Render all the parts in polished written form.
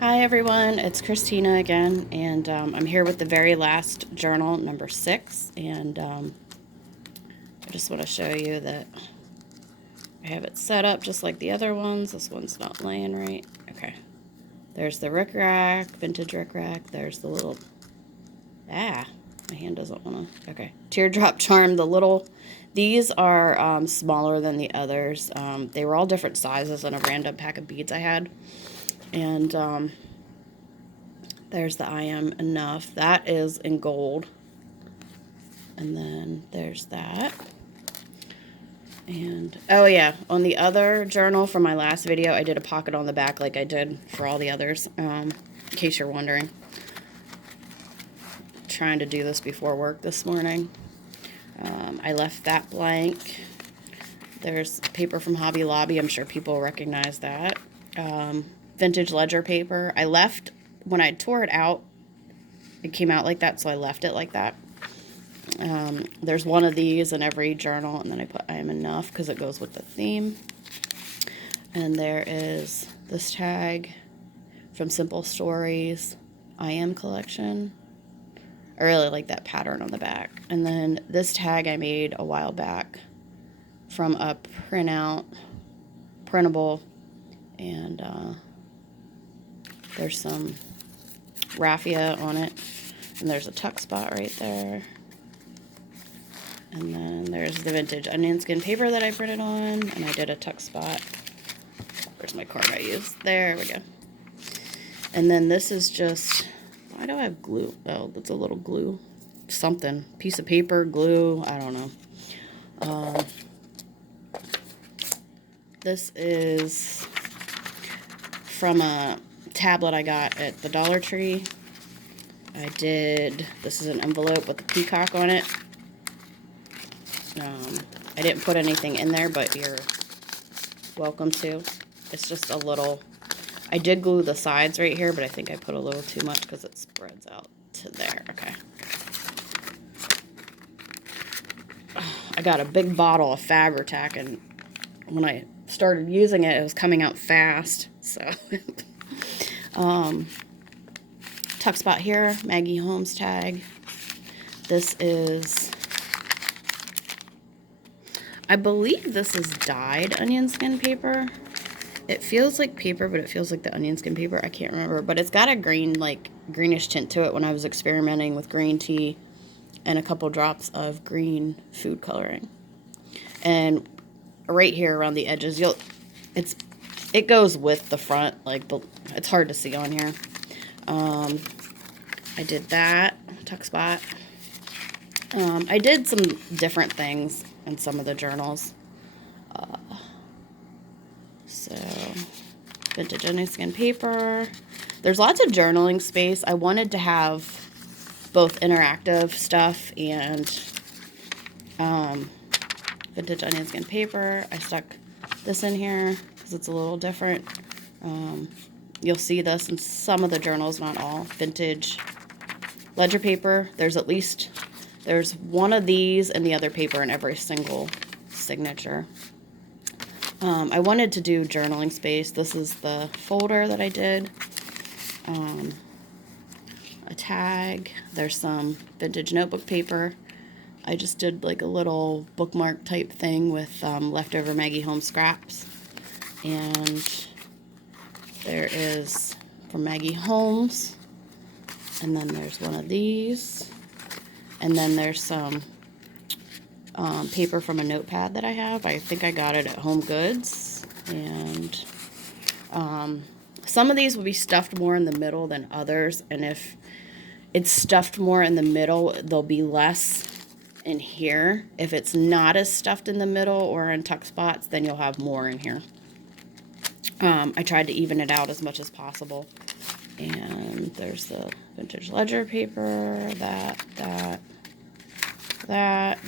Hi everyone, it's Christina again, and I'm here with the very last journal, number 6, and I just want to show you that I have it set up just like the other ones. This one's not laying right. Okay. There's the Rick Rack, vintage Rick Rack. There's the little, my hand doesn't want to, okay. Teardrop Charm, these are smaller than the others. They were all different sizes in a random pack of beads I had, and there's the I Am Enough. That is in gold. And then there's that. And, oh yeah, on the other journal from my last video, I did a pocket on the back like I did for all the others, in case you're wondering. Trying to do this before work this morning. I left that blank. There's paper from Hobby Lobby. I'm sure people recognize that. Vintage ledger paper. I left, when I tore it out, it came out like that, so I left it like that. There's one of these in every journal, and then I put I Am Enough because it goes with the theme. And there is this tag from Simple Stories, I Am Collection. I really like that pattern on the back. And then this tag I made a while back from a printable, and there's some raffia on it, and there's a tuck spot right there. And then there's the vintage onion skin paper that I printed on, and I did a tuck spot. Where's my card I used? There we go. And then this is just, why do I have glue? Oh, that's a little glue. Something. Piece of paper, glue, I don't know. This is from a tablet I got at the Dollar Tree. This is an envelope with a peacock on it. I didn't put anything in there, but you're welcome to. It's just a little, I did glue the sides right here, but I think I put a little too much because it spreads out to there. Okay. I got a big bottle of Fabri-Tac, and when I started using it, it was coming out fast. So, tuck spot here, Maggie Holmes tag. This is, I believe this is dyed onion skin paper. It feels like paper, but it feels like the onion skin paper. I can't remember, but it's got a green, like greenish tint to it when I was experimenting with green tea and a couple drops of green food coloring. And right here around the edges, it goes with the front, like it's hard to see on here. I did that tuck spot. I did some different things in some of the journals. So, vintage onion skin paper. There's lots of journaling space. I wanted to have both interactive stuff and vintage onion skin paper. I stuck this in here because it's a little different. You'll see this in some of the journals, not all. Vintage ledger paper. There's one of these and the other paper in every single signature. I wanted to do journaling space. This is the folder that I did. A tag. There's some vintage notebook paper. I just did like a little bookmark type thing with leftover Maggie Holmes scraps. And there is from Maggie Holmes. And then there's one of these. And then there's some paper from a notepad that I have. I think I got it at Home Goods. And some of these will be stuffed more in the middle than others. And if it's stuffed more in the middle, there'll be less in here. If it's not as stuffed in the middle or in tuck spots, then you'll have more in here. I tried to even it out as much as possible. And there's the vintage ledger paper, that.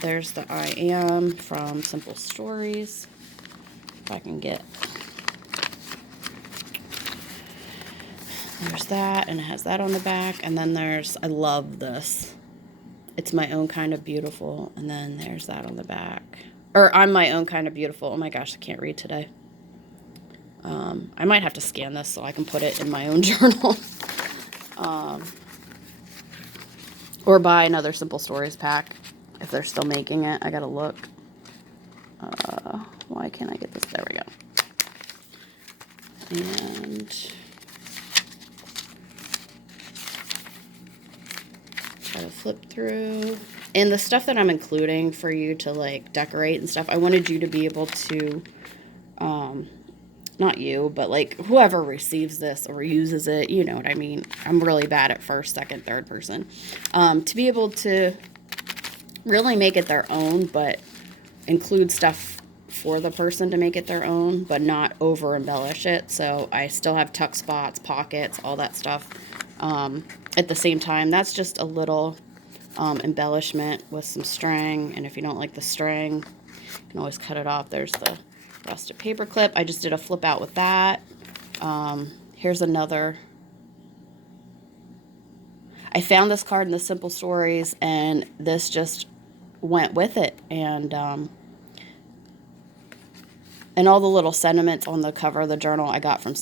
There's the I Am from Simple Stories. If I can get. There's that, and it has that on the back. And then I love this. It's My Own Kind of Beautiful. And then there's that on the back. Or I'm My Own Kind of Beautiful. Oh my gosh, I can't read today. I might have to scan this so I can put it in my own journal. Or buy another Simple Stories pack if they're still making it. I gotta look. Why can't I get this? There we go. And try to flip through. And the stuff that I'm including for you to like decorate and stuff, I wanted you to be able to, not you, but like whoever receives this or uses it, you know what I mean. I'm really bad at first, second, third person. To be able to really make it their own, but include stuff for the person to make it their own, but not over embellish it. So I still have tuck spots, pockets, all that stuff. At the same time, that's just a little embellishment with some string, and if you don't like the string, you can always cut it off. There's the rusted paper clip. I just did a flip out with that. Here's another. I found this card in the Simple Stories, and this just went with it, and all the little sentiments on the cover of the journal I got from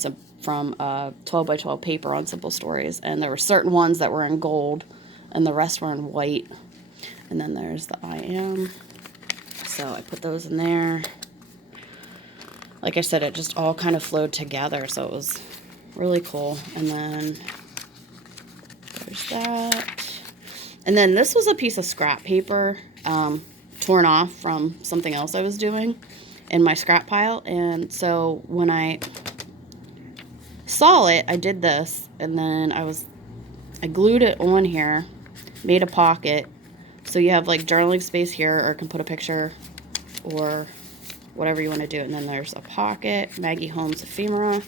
12 by 12 paper on Simple Stories, and there were certain ones that were in gold and the rest were in white. And then there's the I am. So I put those in there. Like I said, it just all kind of flowed together, so it was really cool. And then there's that. And then this was a piece of scrap paper torn off from something else I was doing in my scrap pile. And so when I saw it, I did this, and then I glued it on here, made a pocket, so you have like journaling space here, or can put a picture or whatever you want to do. And then there's a pocket, Maggie Holmes ephemera,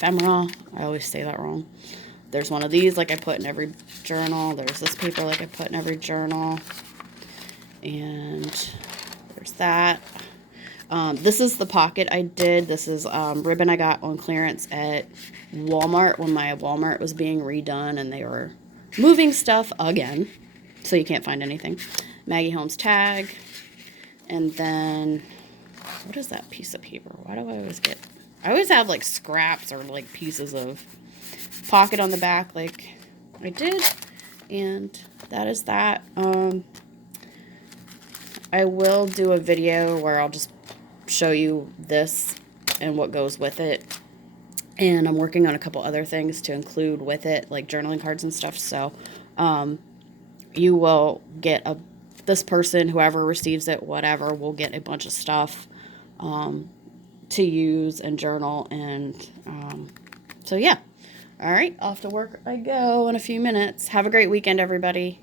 I always say that wrong. There's one of these like I put in every journal. There's this paper like I put in every journal, and there's that. This is the pocket I did. This is ribbon I got on clearance at Walmart when my Walmart was being redone and they were moving stuff again, so you can't find anything. Maggie Holmes tag. And then, what is that piece of paper? Why do I always get... I always have like scraps or like pieces of pocket on the back like I did. And that is that. I will do a video where I'll just show you this and what goes with it. And I'm working on a couple other things to include with it, like journaling cards and stuff. So you will get this person, whoever receives it, whatever, will get a bunch of stuff to use and journal. And so, yeah. All right, off to work I go in a few minutes. Have a great weekend, everybody.